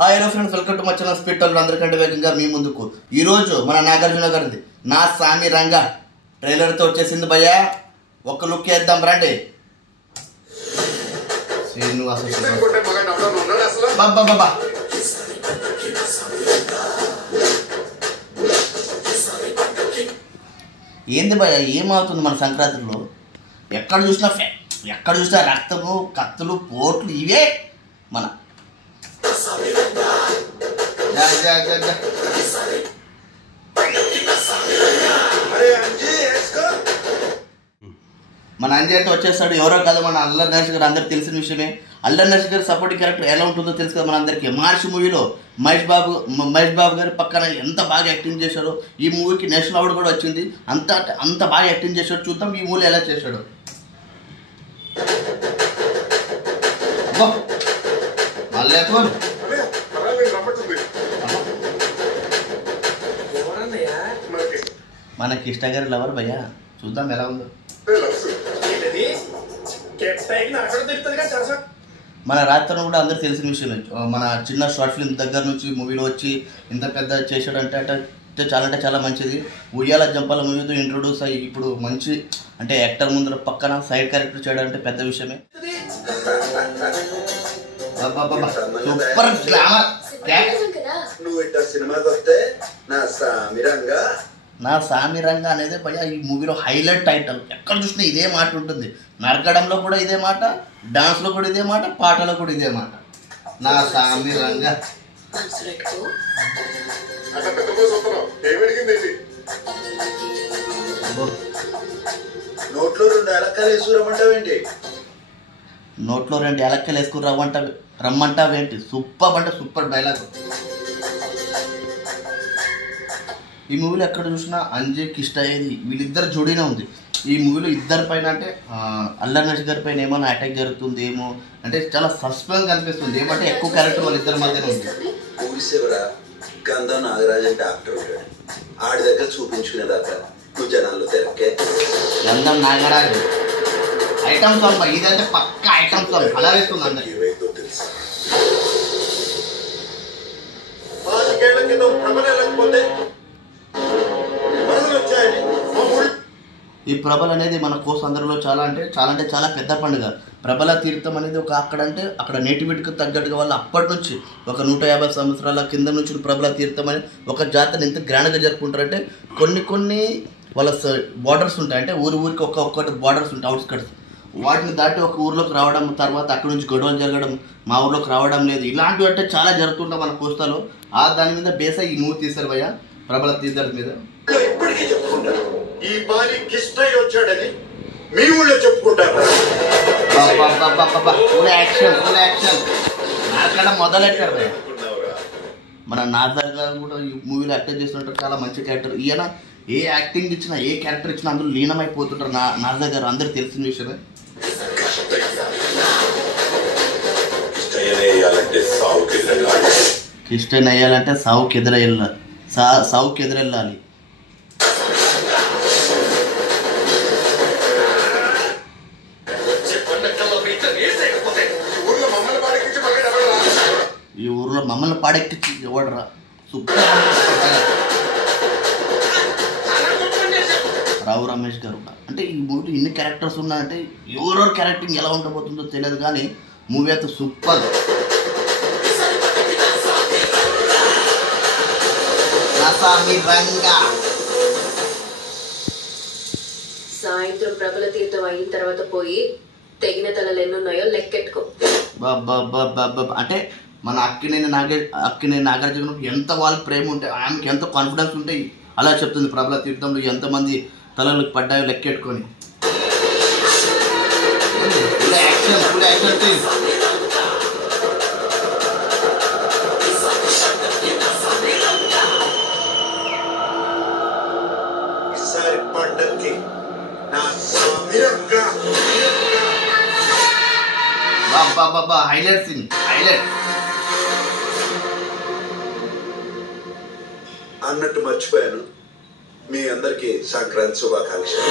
Hi hello friends, welcome to my channel speed talk. అందరికంటే వేగంగా మీ ముందుకు ఈరోజు మన నాగార్జున గారిది నా సామి రంగా ట్రైలర్తో వచ్చేసింది భయ్యా. ఒక లుక్ వేద్దాం రండి. బాబా ఏంది భయ్యా, ఏమవుతుంది మన సంక్రాంతిలో? ఎక్కడ చూసినా రక్తము, కత్తులు, పోట్లు ఇవే మన మన అంజీ అయితే వచ్చేస్తాడు. ఎవరో కాదు, మన అల్లరి నరేష్ గారు, అందరికి తెలిసిన విషయమే. అల్లరి నరేష్ గారు సపోర్టింగ్ క్యారెక్టర్ ఎలా ఉంటుందో తెలుసు కదా మనందరికీ. మహర్షి మూవీలో మహేష్ బాబు గారి పక్కన ఎంత బాగా యాక్టింగ్ చేశాడో, ఈ మూవీకి నేషనల్ అవార్డు కూడా వచ్చింది. అంత బాగా యాక్టింగ్ చేశాడు. చూద్దాం ఈ మూవీలో ఎలా చేశాడు. మనకి ఇష్టగారి లవర్ భయ్యా, చూద్దాం ఎలా ఉందో. మన రాత్రి కూడా అందరు తెలిసిన విషయమే. మన చిన్న షార్ట్ ఫిల్మ్ దగ్గర నుంచి మూవీలో వచ్చి ఇంత పెద్ద చేసాడంటే అంటే చాలా మంచిది. ఉయ్యాల జంపాల మూవీతో ఇంట్రొడ్యూస్ అయ్యి ఇప్పుడు మంచి అంటే యాక్టర్ ముందర పక్కన సైడ్ క్యారెక్టర్ చేయడం అంటే పెద్ద విషయమే. Super glamour. నా సామి రంగా అనేది భయ్యా ఈ మూవీలో హైలైట్ టైటిల్. ఎక్కడ చూసినా ఇదే మాట ఉంటుంది. నరకడంలో కూడా ఇదే మాట, డాన్స్లో కూడా ఇదే మాట, పాటలో కూడా ఇదే మాట. నా సామి రంగా. నోట్లో రెండు ఎలక్కలు వేసుకుని రమ్మంటావేంటి? సూపర్ అంటే సూపర్ డైలాగ్. ఈ మూవీలో ఎక్కడ చూసినా అంజీ కిష్ట అయ్యేది వీళ్ళిద్దరు జోడీనే ఉంది. ఈ మూవీలో ఇద్దరి పైన అంటే అల్లరి నరేష్ గారి పైన ఏమైనా అటాక్ జరుగుతుంది ఏమో అంటే చాలా సస్పెన్స్ అనిపిస్తుంది. ఏమంటే ఎక్కువ క్యారెక్టర్ వాళ్ళిద్దరి మధ్యనే ఉంది. గంధం నాగరాజ్ అంటే యాక్టర్ ఉంటాడు, ఆడి దగ్గర చూపించుకునేదాకా నువ్వు జనాల్లో తెరక్కే. గంధం నాగరాజ్ ఐటమ్ సాంగ్, ఇదంటే పక్క ఐటమ్ సాంగ్. అలా వేస్తుంది అందరికి. ఏమైందో తెలుసా, 4 ఏళ్ల క్రితం ప్రభలు వెళ్ళకపోతే వచ్చాయని ఈ ప్రభలు అనేది మన కోర్స్ అందరిలో చాలా పెద్ద పండుగ. ప్రభల తీర్థం అనేది అక్కడ నేటివిటీకి తగ్గట్టుగా వాళ్ళు అప్పటి నుంచి ఒక 150 సంవత్సరాల కింద నుంచి ప్రభల తీర్థం అని ఒక జాతరని ఎంత గ్రాండ్గా జరుపుకుంటారంటే కొన్ని వాళ్ళ బార్డర్స్ ఉంటాయి. అంటే ఊరికి ఒక్కొక్కటి బార్డర్స్ ఉంటాయి, అవుట్స్కట్స్. వాటిని దాటి ఒక ఊర్లోకి రావడం, తర్వాత అక్కడ నుంచి గొడవలు జరగడం, మా ఊర్లోకి రావడం లేదు, ఇలాంటివి అంటే చాలా జరుగుతుంటాయి మన కోస్తాలో. దాని మీద బేస్ ఈ మూవీ తీశారు భయ్యా, ప్రభల తీర్థం మీద. ఇప్పటికీ చెప్పుకుంటారు ఈ బాలి కిష్టయ్య వచ్చాడని మీ ఊళ్ళో చెప్పుకుంటారు. ఫుల్ యాక్షన్ నాకడ మొదలెట్టారు భయ్యా. మన నాజర్ గారు కూడా ఈ మూవీలో యాక్టర్ చేస్తుంటారు, చాలా మంచి క్యారెక్టర్. ఈయన ఏ యాక్టింగ్ ఇచ్చినా ఏ క్యారెక్టర్ ఇచ్చినా అందులో లీనమైపోతుంటారు. నాజర్ గారు అందరికి తెలిసిన విషయమే. కిష్టయ్య వేయాలంటే సావుకి ఎదురెళ్ళాలి. ఈ ఊర్లో మమ్మల్ని పాడెక్కించి ఎవడరా. సూపర్. రావు రమేష్ గారు అంటే ఈ మూవీ ఇన్ని క్యారెక్టర్స్ ఉన్నాయంటే ఎవరెవరు క్యారెక్టింగ్ ఎలా ఉండబోతుందో తెలియదు, కానీ మూవీ అయితే సూపర్. సాయంత్రం ప్రభల తీర్థం అయిన తర్వాత పోయి తెగిన తలలు ఎన్నున్నాయో లెక్కెట్టుకో. అంటే మన అక్కినేని నాగార్జున ఎంత వాళ్ళ ప్రేమ ఉంటే, ఆమెకి ఎంత కాన్ఫిడెన్స్ ఉంటే అలా చెప్తుంది. ప్రభల తీర్థంలో ఎంతమంది తలలు పడ్డాయో లెక్కెట్టుకొని. ఈసారి పండక్కి నా సామి రంగా హైలైట్ అన్నట్టు మర్చిపోయాను. మీ అందరికీ సంక్రాంతి శుభాకాంక్షలు.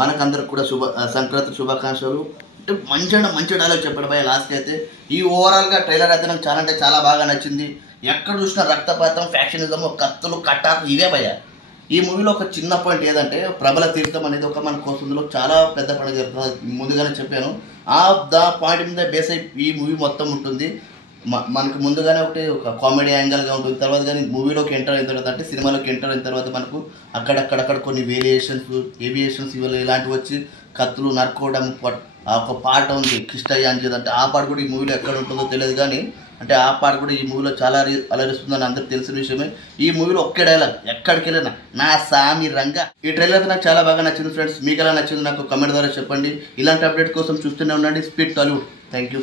మనకందరికి కూడా సంక్రాంతి శుభాకాంక్షలు. మంచి డైలాగ్ చెప్పాడు భయ లాస్ట్కి అయితే. ఈ ఓవరాల్గా ట్రైలర్ అయితే నాకు చాలా అంటే చాలా బాగా నచ్చింది. ఎక్కడ చూసినా రక్తపాతం, ఫ్యాక్షనిజం, కత్తులు, కట్టాకు ఇవే భయ. ఈ మూవీలో ఒక చిన్న పాయింట్ ఏదంటే ప్రబల తీర్థం అనేది ఒక మన కోసంలో చాలా పెద్ద పండుగ జరుగుతుంది, ముందుగానే చెప్పాను. దా పాయింట్ మీద బేస్ అయి ఈ మూవీ మొత్తం ఉంటుంది. మనకు ముందుగానే ఒక కామెడీ యాంగిల్గా ఉంటుంది. తర్వాత కానీ మూవీలోకి ఎంటర్ అయిన తర్వాత అంటే సినిమాలోకి ఎంటర్ అయిన తర్వాత మనకు అక్కడక్కడ కొన్ని ఏవియేషన్స్ ఇలాంటివి వచ్చి కత్తులు నరుకోవడం ఒక పాట ఉంది కిష్టయ్య అని అంటే ఆ పాట కూడా ఈ మూవీలో ఎక్కడ ఉంటుందో తెలియదు, కానీ అంటే ఆ పాట కూడా ఈ మూవీలో చాలా అలరిస్తుందని అందరికి తెలిసిన విషయమే. ఈ మూవీలో ఒకే డైలాగ్ ఎక్కడికి వెళ్ళినా నా సామి రంగా. ఈ ట్రైలర్ నాకు చాలా బాగా నచ్చింది ఫ్రెండ్స్. మీకు ఎలా నచ్చింది నాకు కమెంట్ ద్వారా చెప్పండి. ఇలాంటి అప్డేట్ కోసం చూస్తూనే ఉండండి స్పీడ్ టాలీవుడ్. Thank you.